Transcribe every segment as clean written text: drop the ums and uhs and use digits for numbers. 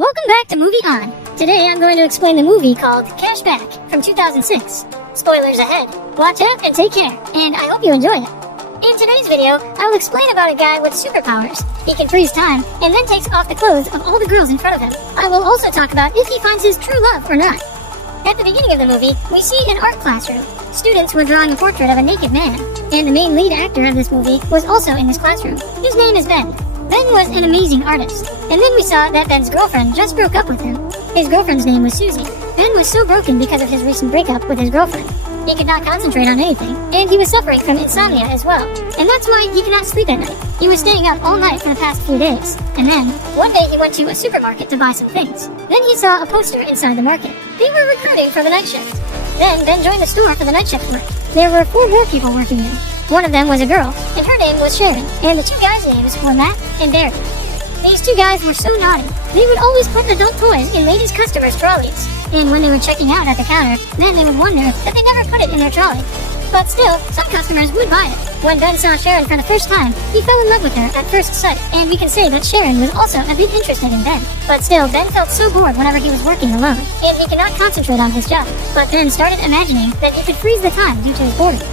Welcome back to Movie On. Today I'm going to explain the movie called Cashback from 2006. Spoilers ahead. Watch out and take care, and I hope you enjoy it. In today's video, I will explain about a guy with superpowers. He can freeze time, and then takes off the clothes of all the girls in front of him. I will also talk about if he finds his true love or not. At the beginning of the movie, we see an art classroom. Students were drawing a portrait of a naked man, and the main lead actor of this movie was also in this classroom. His name is Ben. Ben was an amazing artist, and then we saw that Ben's girlfriend just broke up with him. His girlfriend's name was Susie. Ben was so broken because of his recent breakup with his girlfriend. He could not concentrate on anything, and he was suffering from insomnia as well, and that's why he could not sleep at night. He was staying up all night for the past few days, and then, one day he went to a supermarket to buy some things. Then he saw a poster inside the market. They were recruiting for the night shift. Then Ben joined the store for the night shift work. There were 4 more people working there. One of them was a girl, and her name was Sharon, and the 2 guys' names were Matt and Barry. These 2 guys were so naughty. They would always put adult toys in ladies' customers' trolleys, and when they were checking out at the counter, then they would wonder that they never put it in their trolley. But still, some customers would buy it. When Ben saw Sharon for the first time, he fell in love with her at first sight, and we can say that Sharon was also a bit interested in Ben. But still, Ben felt so bored whenever he was working alone, and he cannot concentrate on his job. But Ben started imagining that he could freeze the time due to his boredom.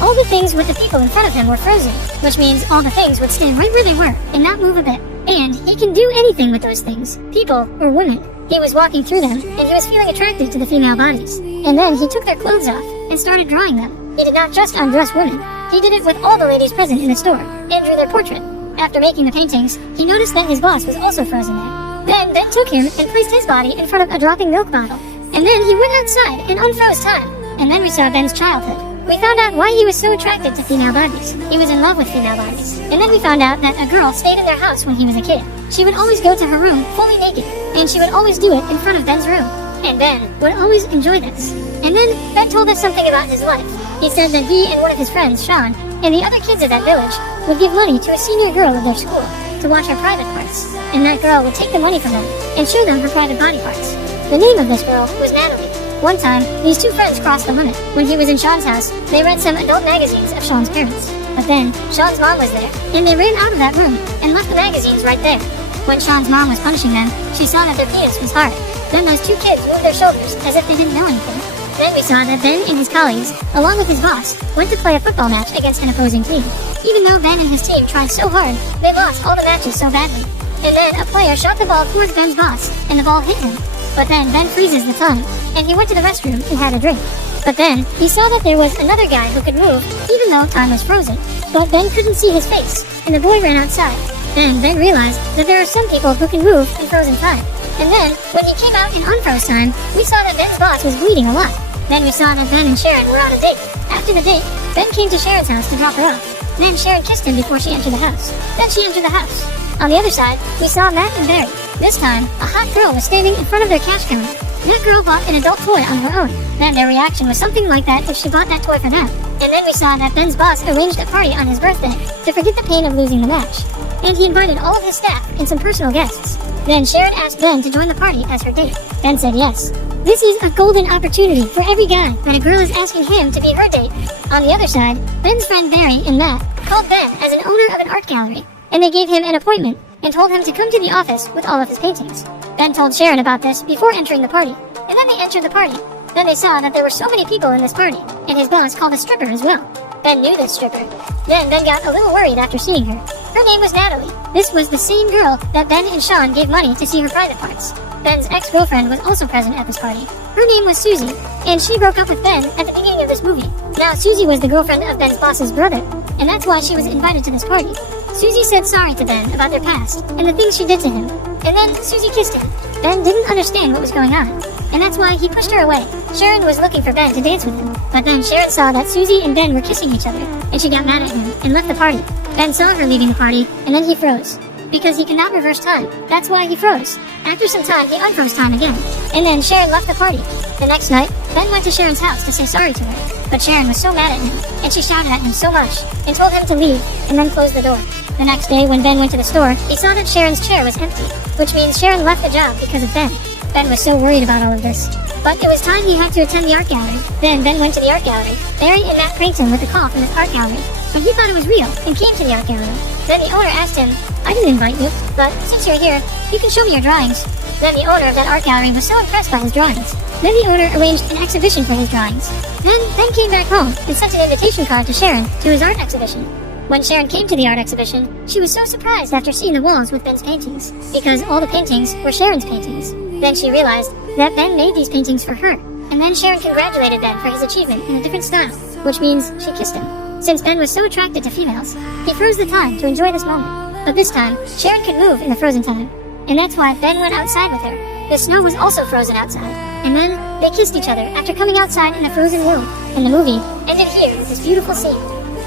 All the things with the people in front of him were frozen, which means all the things would stay right where they were and not move a bit. And he can do anything with those things, people or women. He was walking through them, and he was feeling attracted to the female bodies. And then he took their clothes off and started drawing them. He did not just undress women. He did it with all the ladies present in the store and drew their portrait. After making the paintings, he noticed that his boss was also frozen there. Then Ben took him and placed his body in front of a dropping milk bottle. And then he went outside and unfroze time. And then we saw Ben's childhood. We found out why he was so attracted to female bodies. He was in love with female bodies. And then we found out that a girl stayed in their house when he was a kid. She would always go to her room fully naked, and she would always do it in front of Ben's room. And Ben would always enjoy this. And then Ben told us something about his life. He said that he and one of his friends, Sean, and the other kids of that village would give money to a senior girl of their school to watch her private parts. And that girl would take the money from them and show them her private body parts. The name of this girl was Natalie. One time, these 2 friends crossed the limit. When he was in Sean's house, they read some adult magazines of Sean's parents. But then, Sean's mom was there, and they ran out of that room and left the magazines right there. When Sean's mom was punishing them, she saw that their penis was hard. Then those 2 kids moved their shoulders as if they didn't know anything. Then we saw that Ben and his colleagues, along with his boss, went to play a football match against an opposing team. Even though Ben and his team tried so hard, they lost all the matches so badly. And then a player shot the ball towards Ben's boss, and the ball hit him. But then Ben freezes the time, and he went to the restroom and had a drink. But then, he saw that there was another guy who could move, even though time was frozen. But Ben couldn't see his face, and the boy ran outside. Then Ben realized that there are some people who can move in frozen time. And then, when he came out in unfroze time, we saw that Ben's boss was bleeding a lot. Then we saw that Ben and Sharon were on a date. After the date, Ben came to Sharon's house to drop her off. Then Sharon kissed him before she entered the house. Then she entered the house. On the other side, we saw Matt and Barry. This time, a hot girl was standing in front of their cash counter. That girl bought an adult toy on her own. Then their reaction was something like that if she bought that toy for them. And then we saw that Ben's boss arranged a party on his birthday to forget the pain of losing the match. And he invited all of his staff and some personal guests. Then Sharon asked Ben to join the party as her date. Ben said yes. This is a golden opportunity for every guy that a girl is asking him to be her date. On the other side, Ben's friend Barry and Matt called Ben as an owner of an art gallery, and they gave him an appointment and told him to come to the office with all of his paintings. Ben told Sharon about this before entering the party, and then they entered the party. Then they saw that there were so many people in this party, and his boss called a stripper as well. Ben knew this stripper. Then Ben got a little worried after seeing her. Her name was Natalie. This was the same girl that Ben and Sean gave money to see her private parts. Ben's ex-girlfriend was also present at this party. Her name was Susie, and she broke up with Ben at the beginning of this movie. Now Susie was the girlfriend of Ben's boss's brother, and that's why she was invited to this party. Susie said sorry to Ben about their past and the things she did to him, and then Susie kissed him. Ben didn't understand what was going on, and that's why he pushed her away. Sharon was looking for Ben to dance with him, but then Sharon saw that Susie and Ben were kissing each other, and she got mad at him and left the party. Ben saw her leaving the party, and then he froze. Because he cannot reverse time, that's why he froze. After some time, he unfroze time again, and then Sharon left the party. The next night, Ben went to Sharon's house to say sorry to her, but Sharon was so mad at him, and she shouted at him so much, and told him to leave, and then closed the door. The next day, when Ben went to the store, he saw that Sharon's chair was empty, which means Sharon left the job because of Ben. Ben was so worried about all of this. But it was time he had to attend the art gallery. Then Ben went to the art gallery. Barry and Matt pranked him with a call from this art gallery, but he thought it was real and came to the art gallery. Then the owner asked him, "I didn't invite you, but since you're here, you can show me your drawings." Then the owner of that art gallery was so impressed by his drawings. Then the owner arranged an exhibition for his drawings. Then Ben came back home and sent an invitation card to Sharon to his art exhibition. When Sharon came to the art exhibition, she was so surprised after seeing the walls with Ben's paintings, because all the paintings were Sharon's paintings. Then she realized that Ben made these paintings for her, and then Sharon congratulated Ben for his achievement in a different style, which means she kissed him. Since Ben was so attracted to females, he froze the time to enjoy this moment. But this time, Sharon could move in the frozen time, and that's why Ben went outside with her. The snow was also frozen outside, and then they kissed each other after coming outside in a frozen world. And the movie ended here with this beautiful scene.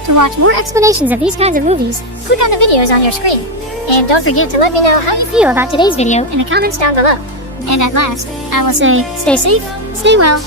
To watch more explanations of these kinds of movies, click on the videos on your screen. And don't forget to let me know how you feel about today's video in the comments down below. And at last, I will say, stay safe, stay well,